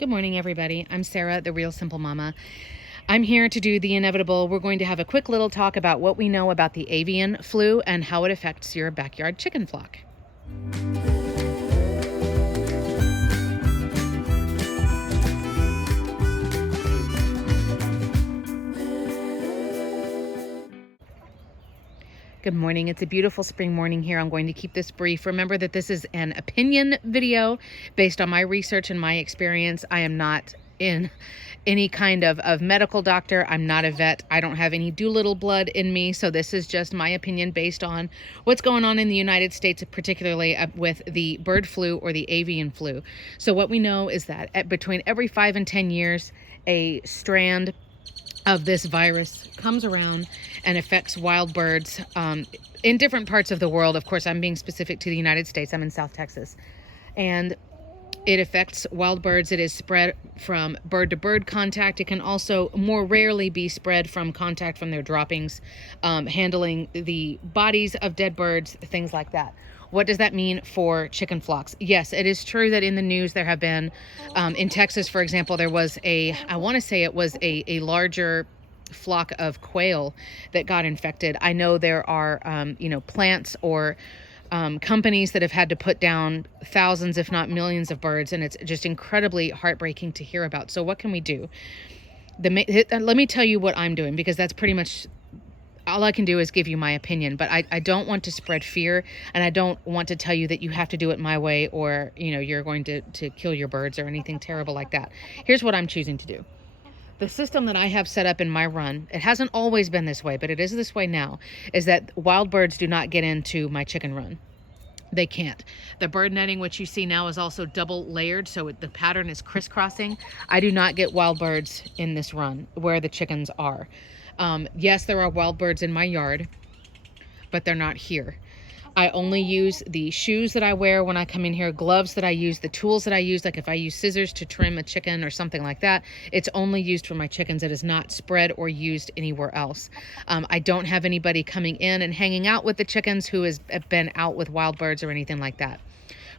Good morning, everybody. I'm Sarah, the Real Simple Mama. I'm here to do the inevitable. We're going to have a quick little talk about what we know about the avian flu and how it affects your backyard chicken flock. Good morning. It's a beautiful spring morning here. I'm going to keep this brief. Remember that this is an opinion video based on my research and my experience. I am not in any kind of medical doctor. I'm not a vet. I don't have any Doolittle blood in me. So this is just my opinion based on what's going on in the United States, particularly with the bird flu or the avian flu. So what we know is that between every 5 and 10 years, a strand of this virus comes around and affects wild birds in different parts of the world. Of course, I'm being specific to the United States. I'm in South Texas. And it affects wild birds. It is spread from bird to bird contact. It can also more rarely be spread from contact from their droppings, handling the bodies of dead birds, things like that. What does that mean for chicken flocks? Yes, it is true that in the news there have been, in Texas, for example, there was I want to say it was a larger flock of quail that got infected. I know there are, plants or companies that have had to put down thousands, if not millions of birds, and it's just incredibly heartbreaking to hear about. So what can we do? Let me tell you what I'm doing, because that's pretty much all I can do is give you my opinion, but I don't want to spread fear, and I don't want to tell you that you have to do it my way, or you're going to kill your birds or anything terrible like that. Here's what I'm choosing to do. The system that I have set up in my run, it hasn't always been this way, but it is this way now, is that wild birds do not get into my chicken run. They can't. The bird netting, which you see now, is also double layered, so the pattern is crisscrossing. I do not get wild birds in this run where the chickens are. Yes, there are wild birds in my yard, but they're not here. I only use the shoes that I wear when I come in here, gloves that I use, the tools that I use. Like if I use scissors to trim a chicken or something like that, it's only used for my chickens. It is not spread or used anywhere else. I don't have anybody coming in and hanging out with the chickens who has been out with wild birds or anything like that.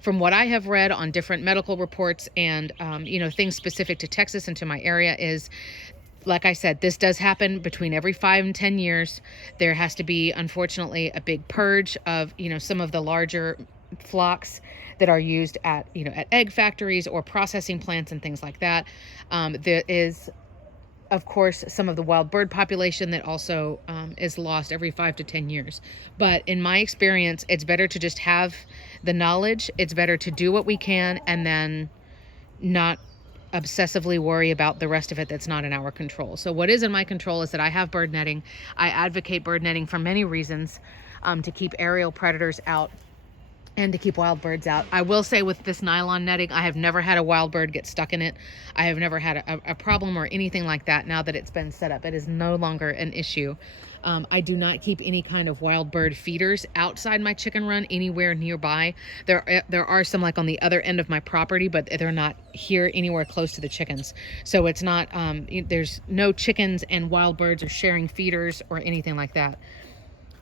From what I have read on different medical reports and, things specific to Texas and to my area is, like I said, this does happen between every 5 and 10 years. There has to be, unfortunately, a big purge of, some of the larger flocks that are used at egg factories or processing plants and things like that. There is, of course, some of the wild bird population that also is lost every 5 to 10 years. But in my experience, it's better to just have the knowledge. It's better to do what we can and then not obsessively worry about the rest of it that's not in our control. So what is in my control is that I have bird netting. I advocate bird netting for many reasons, to keep aerial predators out and to keep wild birds out. I will say with this nylon netting, I have never had a wild bird get stuck in it. I have never had a problem or anything like that now that it's been set up. It is no longer an issue. I do not keep any kind of wild bird feeders outside my chicken run anywhere nearby. There are some like on the other end of my property, but they're not here anywhere close to the chickens. So it's not, there's no chickens and wild birds are sharing feeders or anything like that.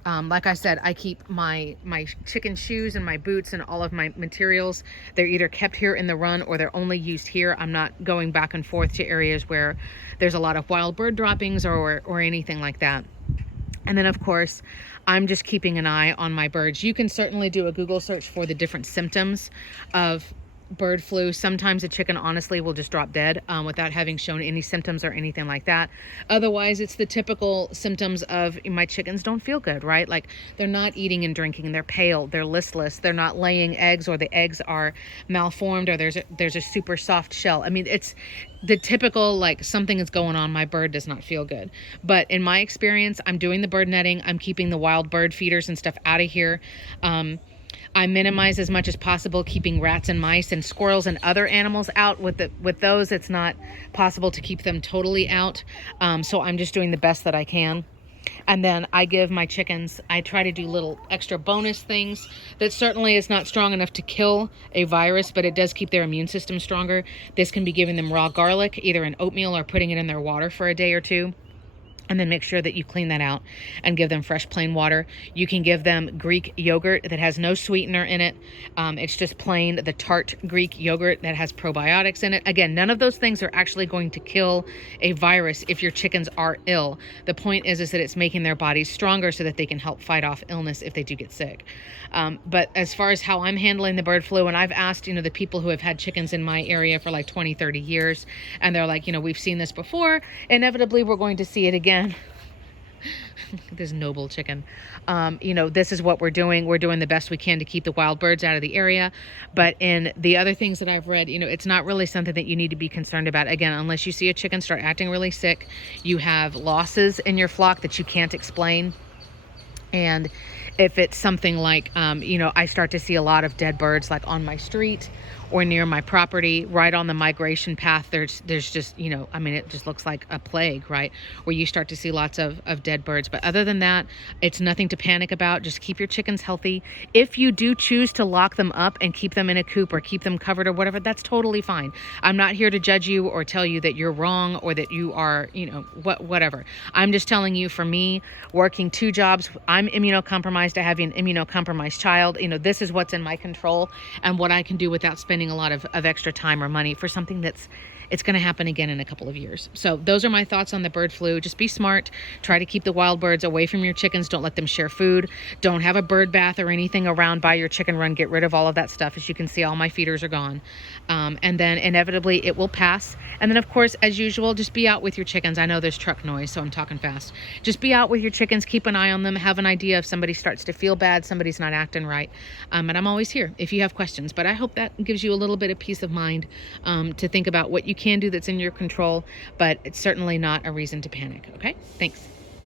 Like I said, I keep my chicken shoes and my boots and all of my materials. They're either kept here in the run or they're only used here. I'm not going back and forth to areas where there's a lot of wild bird droppings or anything like that. And then, of course, I'm just keeping an eye on my birds. You can certainly do a Google search for the different symptoms of bird flu. Sometimes a chicken honestly will just drop dead without having shown any symptoms or anything like that. Otherwise, it's the typical symptoms of my chickens don't feel good, right? Like they're not eating and drinking, they're pale, they're listless, they're not laying eggs, or the eggs are malformed, or there's a super soft shell. I mean, it's the typical, like something is going on, my bird does not feel good. But in my experience, I'm doing the bird netting, I'm keeping the wild bird feeders and stuff out of here. I minimize as much as possible keeping rats and mice and squirrels and other animals out. With those, it's not possible to keep them totally out. So I'm just doing the best that I can. And then I give my chickens, I try to do little extra bonus things that certainly is not strong enough to kill a virus, but it does keep their immune system stronger. This can be giving them raw garlic, either in oatmeal or putting it in their water for a day or two. And then make sure that you clean that out and give them fresh plain water. You can give them Greek yogurt that has no sweetener in it. It's just plain the tart Greek yogurt that has probiotics in it. Again, none of those things are actually going to kill a virus if your chickens are ill. The point is that it's making their bodies stronger so that they can help fight off illness if they do get sick. But as far as how I'm handling the bird flu, and I've asked, the people who have had chickens in my area for like 20, 30 years, and they're like, we've seen this before. Inevitably, we're going to see it again. This noble chicken. This is what we're doing. We're doing the best we can to keep the wild birds out of the area. But in the other things that I've read, it's not really something that you need to be concerned about. Again, unless you see a chicken start acting really sick, you have losses in your flock that you can't explain. And if it's something like, I start to see a lot of dead birds like on my street or near my property, right on the migration path, there's just, it just looks like a plague, right? Where you start to see lots of dead birds. But other than that, it's nothing to panic about. Just keep your chickens healthy. If you do choose to lock them up and keep them in a coop or keep them covered or whatever, that's totally fine. I'm not here to judge you or tell you that you're wrong or that you are, whatever. I'm just telling you, for me, working 2 jobs, I'm immunocompromised. I have an immunocompromised child. This is what's in my control and what I can do without spending a lot of extra time or money for something it's going to happen again in a couple of years. So those are my thoughts on the bird flu. Just be smart. Try to keep the wild birds away from your chickens. Don't let them share food. Don't have a bird bath or anything around by your chicken run. Get rid of all of that stuff. As you can see, all my feeders are gone. And then inevitably it will pass. And then, of course, as usual, just be out with your chickens. I know there's truck noise, so I'm talking fast. Just be out with your chickens. Keep an eye on them. Have an idea if somebody starts to feel bad, somebody's not acting right. And I'm always here if you have questions. But I hope that gives you a little bit of peace of mind to think about what you can do that's in your control, but it's certainly not a reason to panic. Okay, thanks.